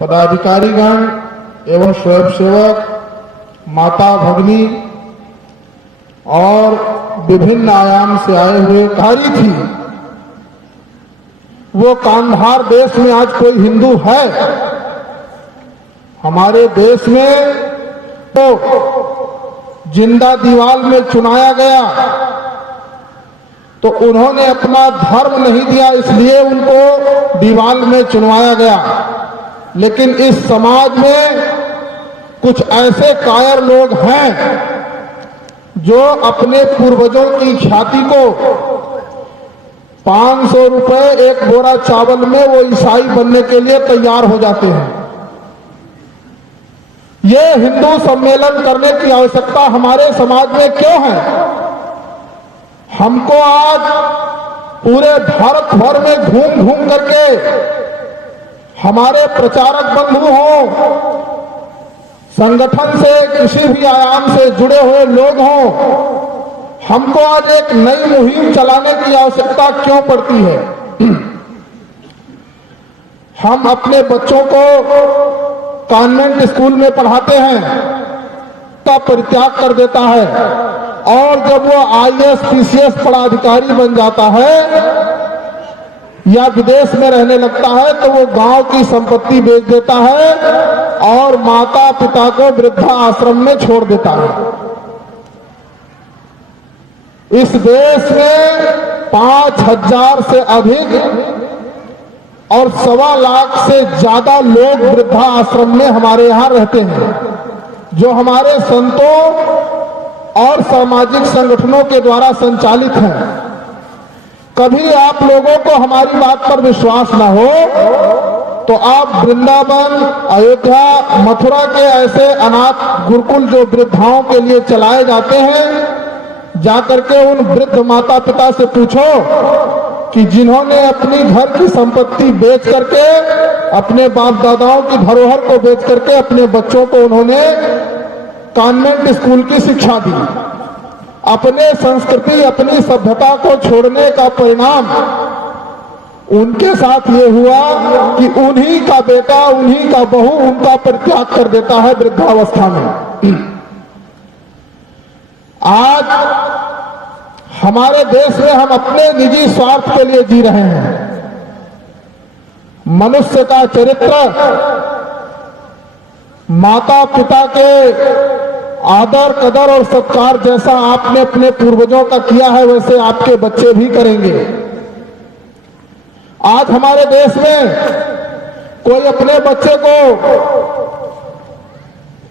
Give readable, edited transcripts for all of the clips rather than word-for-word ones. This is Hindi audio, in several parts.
पदाधिकारीगण एवं स्वयंसेवक, माता भगिनी और विभिन्न आयाम से आए हुए कारी थी। वो कांधार देश में आज कोई हिंदू है? हमारे देश में तो जिंदा दीवाल में चुनाया गया, तो उन्होंने अपना धर्म नहीं दिया, इसलिए उनको दीवाल में चुनवाया गया। लेकिन इस समाज में कुछ ऐसे कायर लोग हैं जो अपने पूर्वजों की ख्याति को 500 रुपए एक बोरा चावल में वो ईसाई बनने के लिए तैयार हो जाते हैं। ये हिंदू सम्मेलन करने की आवश्यकता हमारे समाज में क्यों है? हमको आज पूरे भारत भर में घूम घूम करके हमारे प्रचारक बंधु हों, संगठन से किसी भी आयाम से जुड़े हुए लोग हों, हमको आज एक नई मुहिम चलाने की आवश्यकता क्यों पड़ती है? हम अपने बच्चों को कॉन्वेंट स्कूल में पढ़ाते हैं, का परित्याग कर देता है, और जब वो आईएएस पीसीएस पदाधिकारी बन जाता है या विदेश में रहने लगता है, तो वो गांव की संपत्ति बेच देता है और माता पिता को वृद्धा आश्रम में छोड़ देता है। इस देश में 5000 से अधिक और 1.25 लाख से ज्यादा लोग वृद्धा आश्रम में हमारे यहां रहते हैं, जो हमारे संतों और सामाजिक संगठनों के द्वारा संचालित हैं। कभी आप लोगों को हमारी बात पर विश्वास न हो तो आप वृंदावन, अयोध्या, मथुरा के ऐसे अनाथ गुरुकुल जो वृद्धाओं के लिए चलाए जाते हैं, जाकर के उन वृद्ध माता पिता से पूछो कि जिन्होंने अपनी घर की संपत्ति बेच करके, अपने बाप दादाओं की धरोहर को बेच करके अपने बच्चों को उन्होंने कॉन्वेंट स्कूल की शिक्षा दी, अपने संस्कृति, अपनी सभ्यता को छोड़ने का परिणाम उनके साथ ये हुआ कि उन्हीं का बेटा, उन्हीं का बहू उनका परित्याग कर देता है वृद्धावस्था में। आज हमारे देश में हम अपने निजी स्वार्थ के लिए जी रहे हैं। मनुष्य का चरित्र माता पिता के आदर कदर और सत्कार जैसा आपने अपने पूर्वजों का किया है, वैसे आपके बच्चे भी करेंगे। आज हमारे देश में कोई अपने बच्चे को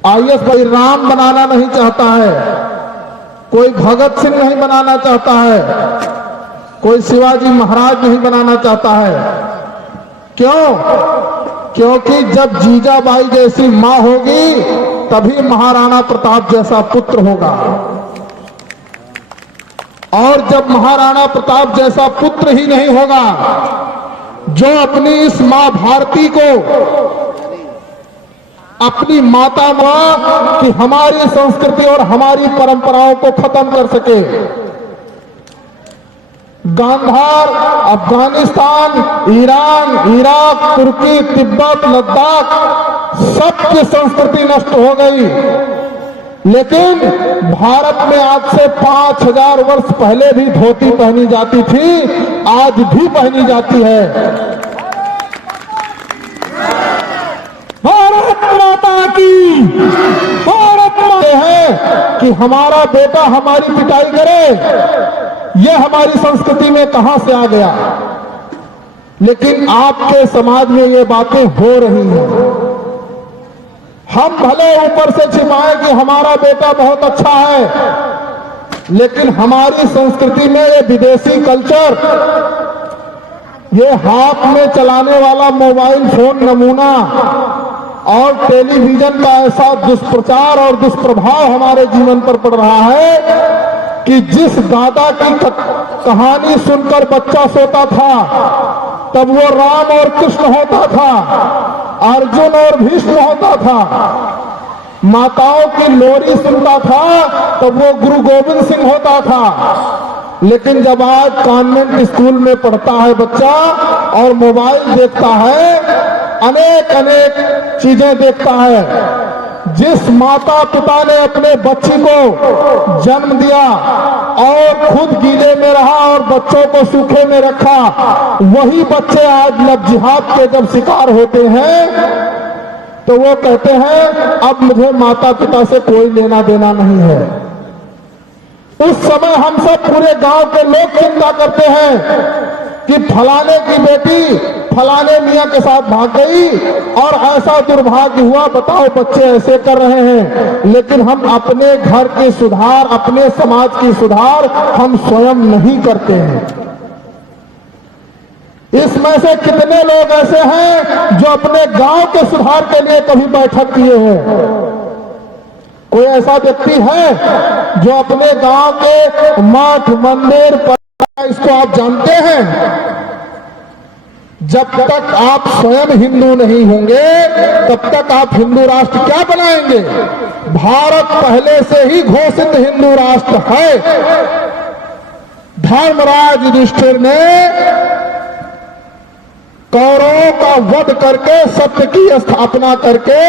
आईएएस राम बनाना नहीं चाहता है, कोई भगत सिंह नहीं बनाना चाहता है, कोई शिवाजी महाराज नहीं बनाना चाहता है। क्यों? क्योंकि जब जीजाबाई जैसी मां होगी तभी महाराणा प्रताप जैसा पुत्र होगा, और जब महाराणा प्रताप जैसा पुत्र ही नहीं होगा जो अपनी इस मां भारती को, अपनी माता मां की हमारी संस्कृति और हमारी परंपराओं को खत्म कर सके। गांधार, अफगानिस्तान, ईरान, इराक, तुर्की, तिब्बत, लद्दाख, सबकी संस्कृति नष्ट हो गई, लेकिन भारत में आज से 5000 वर्ष पहले भी धोती पहनी जाती थी, आज भी पहनी जाती है। भारत माता की, भारत माता है कि हमारा बेटा हमारी पिटाई करे, यह हमारी संस्कृति में कहां से आ गया? लेकिन आपके समाज में ये बातें हो रही हैं। हम भले ऊपर से छिपाए कि हमारा बेटा बहुत अच्छा है, लेकिन हमारी संस्कृति में ये विदेशी कल्चर, ये हाथ में चलाने वाला मोबाइल फोन नमूना और टेलीविजन का ऐसा दुष्प्रचार और दुष्प्रभाव हमारे जीवन पर पड़ रहा है कि जिस दादा की कहानी सुनकर बच्चा सोता था, तब वो राम और कृष्ण होता था, अर्जुन और भीष्म होता था। माताओं की लोरी सुनता था, तब वो गुरु गोविंद सिंह होता था। लेकिन जब आज कॉन्वेंट स्कूल में पढ़ता है बच्चा और मोबाइल देखता है, अनेक अनेक चीजें देखता है। जिस माता पिता ने अपने बच्ची को जन्म दिया और खुद गीले में रहा और बच्चों को सूखे में रखा, वही बच्चे आज लव-जिहाद के जब शिकार होते हैं तो वो कहते हैं अब मुझे माता पिता से कोई लेना देना नहीं है। उस समय हम सब पूरे गांव के लोग चिंता करते हैं कि फलाने की बेटी फलाने मियां के साथ भाग गई और ऐसा दुर्भाग्य हुआ, बताओ बच्चे ऐसे कर रहे हैं। लेकिन हम अपने घर की सुधार, अपने समाज की सुधार हम स्वयं नहीं करते हैं। इसमें से कितने लोग ऐसे हैं जो अपने गांव के सुधार के लिए कभी बैठक किए हों? कोई ऐसा व्यक्ति है जो अपने गांव के मठ मंदिर पर, इसको आप जानते हैं? जब तक आप स्वयं हिंदू नहीं होंगे तब तक आप हिंदू राष्ट्र क्या बनाएंगे? भारत पहले से ही घोषित हिंदू राष्ट्र है। धर्मराज युधिष्ठिर ने कौरवों का वध करके सत्य की स्थापना करके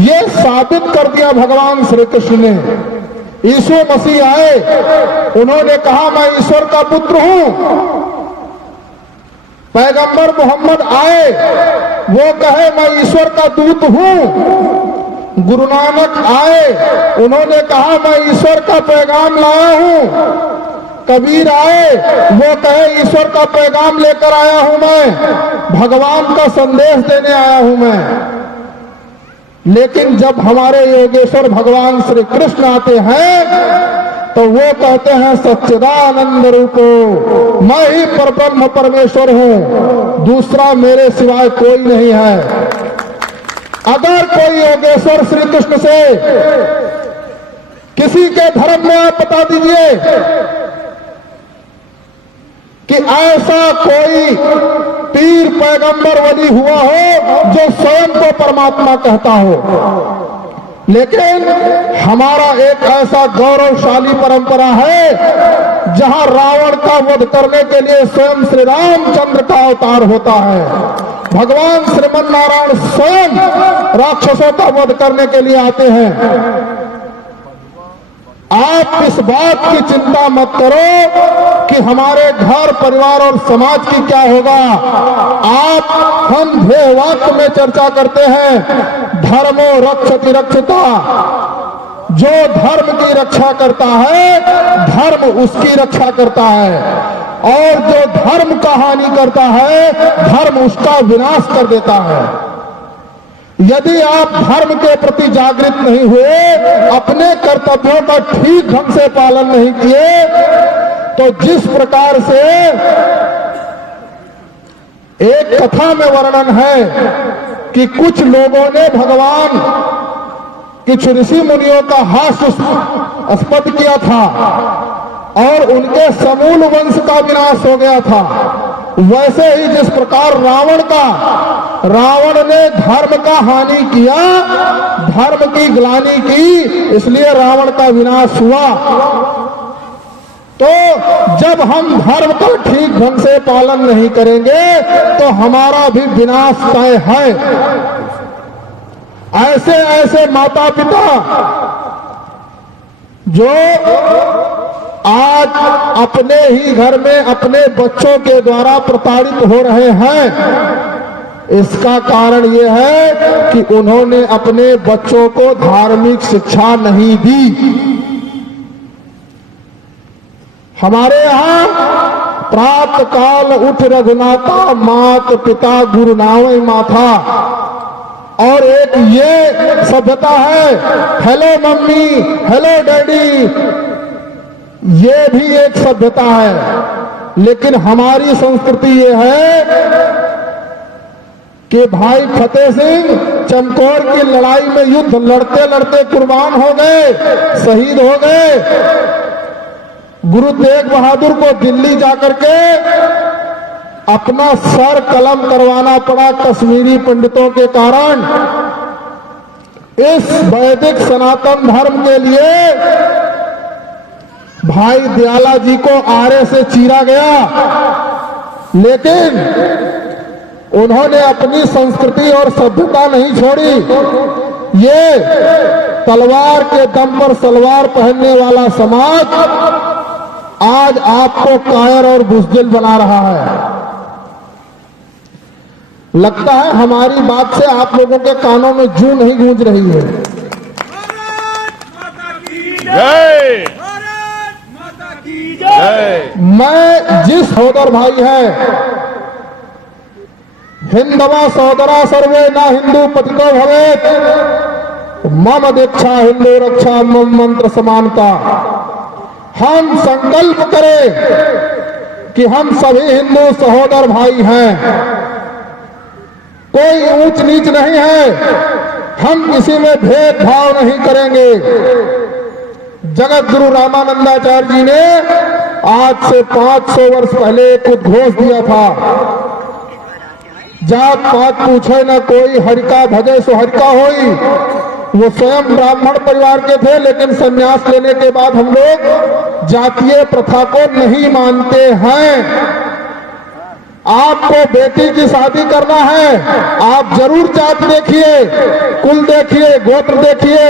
ये साबित कर दिया भगवान श्री कृष्ण ने। यीशु मसीह आए, उन्होंने कहा मैं ईश्वर का पुत्र हूं। पैगंबर मोहम्मद आए, वो कहे मैं ईश्वर का दूत हूं। गुरु नानक आए, उन्होंने कहा मैं ईश्वर का पैगाम लाया हूं। कबीर आए, वो कहे ईश्वर का पैगाम लेकर आया हूं मैं, भगवान का संदेश देने आया हूं मैं। लेकिन जब हमारे योगेश्वर भगवान श्री कृष्ण आते हैं तो वो कहते हैं सच्चिदानंद रूपो, मैं ही परब्रह्म परमेश्वर हूं, दूसरा मेरे सिवाय कोई नहीं है। अगर कोई योगेश्वर श्री कृष्ण से किसी के धर्म में आप बता दीजिए कि ऐसा कोई पीर पैगंबर वली हुआ हो जो स्वयं को परमात्मा कहता हो। लेकिन हमारा एक ऐसा गौरवशाली परंपरा है जहां रावण का वध करने के लिए स्वयं श्री रामचंद्र का अवतार होता है। भगवान श्रीमन नारायण स्वयं राक्षसों का वध करने के लिए आते हैं। आप इस बात की चिंता मत करो कि हमारे घर परिवार और समाज की क्या होगा। हम ध्येयवाक्य में चर्चा करते हैं धर्मो रक्षति रक्षिता, जो धर्म की रक्षा करता है धर्म उसकी रक्षा करता है, और जो धर्म का हानि करता है धर्म उसका विनाश कर देता है। यदि आप धर्म के प्रति जागृत नहीं हुए, अपने कर्तव्यों का ठीक ढंग से पालन नहीं किए, तो जिस प्रकार से एक कथा में वर्णन है कि कुछ लोगों ने भगवान कुछ ऋषि मुनियों का हास्यास्पद किया था और उनके समूल वंश का विनाश हो गया था, वैसे ही जिस प्रकार रावण ने धर्म का हानि किया, धर्म की ग्लानि की, इसलिए रावण का विनाश हुआ। तो जब हम धर्म का ठीक ढंग से पालन नहीं करेंगे तो हमारा भी विनाश तय है। ऐसे ऐसे माता पिता जो आज अपने ही घर में अपने बच्चों के द्वारा प्रताड़ित हो रहे हैं, इसका कारण यह है कि उन्होंने अपने बच्चों को धार्मिक शिक्षा नहीं दी। हमारे यहाँ प्रातः काल उठ रघुनाथा, मात पिता गुरु नावै माथा, और एक ये सभ्यता है हेलो मम्मी हेलो डैडी, ये भी एक सभ्यता है। लेकिन हमारी संस्कृति ये है कि भाई फतेह सिंह चमकौर की लड़ाई में युद्ध लड़ते लड़ते कुर्बान हो गए, शहीद हो गए। गुरु तेग बहादुर को दिल्ली जाकर के अपना सर कलम करवाना पड़ा कश्मीरी पंडितों के कारण। इस वैदिक सनातन धर्म के लिए भाई दयाला जी को आरे से चीरा गया, लेकिन उन्होंने अपनी संस्कृति और सभ्यता नहीं छोड़ी। ये तलवार के दम पर सलवार पहनने वाला समाज आज आपको कायर और बुज़दिल बना रहा है। लगता है हमारी बात से आप लोगों के कानों में जूं नहीं गूंज रही है। जय जय। मैं जिस सहोदर भाई है, हिंदवा सहोदरा सर्वे ना हिंदू पतितो भवेत, मम दीक्षा हिंदू रक्षा मम मंत्र समानता। हम संकल्प करें कि हम सभी हिंदू सहोदर भाई हैं, कोई ऊंच नीच नहीं है, हम किसी में भेदभाव नहीं करेंगे। जगत गुरु रामानंदाचार्य जी ने आज से 500 वर्ष पहले एक उद्घोष दिया था, जात पात पूछे न कोई, हरिका भजे सो हरिका होई। वो स्वयं ब्राह्मण परिवार के थे, लेकिन संन्यास लेने के बाद हम लोग जातीय प्रथा को नहीं मानते हैं। आपको बेटी की शादी करना है, आप जरूर जात देखिए, कुल देखिए, गोत्र देखिए,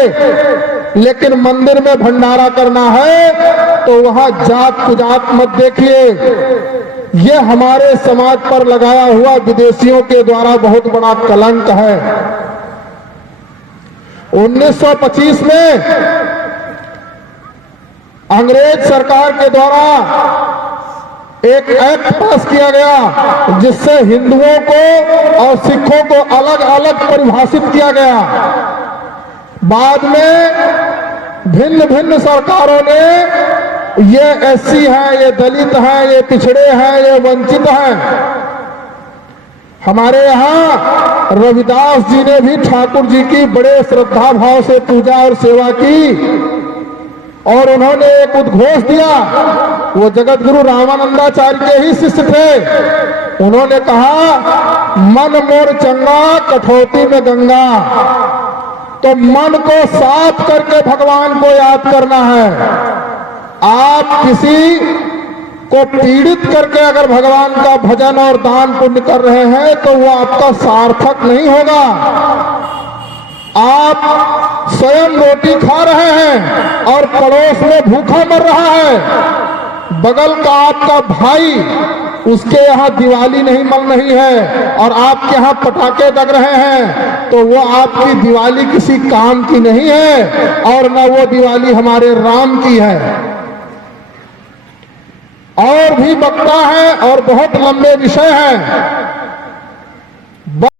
लेकिन मंदिर में भंडारा करना है तो वहां जात कुजात मत देखिए। ये हमारे समाज पर लगाया हुआ विदेशियों के द्वारा बहुत बड़ा कलंक है। 1925 में अंग्रेज सरकार के द्वारा एक एक्ट पास किया गया, जिससे हिंदुओं को और सिखों को अलग अलग परिभाषित किया गया। बाद में भिन्न भिन्न सरकारों ने ये एससी है, ये दलित है, ये पिछड़े हैं, ये वंचित हैं। हमारे यहाँ रविदास जी ने भी ठाकुर जी की बड़े श्रद्धा भाव से पूजा और सेवा की, और उन्होंने एक उद्घोष दिया। वो जगत गुरु रामानंदाचार्य के ही शिष्य थे। उन्होंने कहा, मन मोर चंगा कठौती में गंगा। तो मन को साफ करके भगवान को याद करना है। आप किसी को पीड़ित करके अगर भगवान का भजन और दान पुण्य कर रहे हैं तो वो आपका सार्थक नहीं होगा। आप स्वयं रोटी खा रहे हैं और पड़ोस में भूखा मर रहा है। बगल का आपका भाई, उसके यहाँ दिवाली नहीं मन रही है और आपके यहाँ पटाखे दग रहे हैं, तो वो आपकी दिवाली किसी काम की नहीं है और न वो दिवाली हमारे राम की है। और भी बकता है और बहुत लंबे विषय हैं।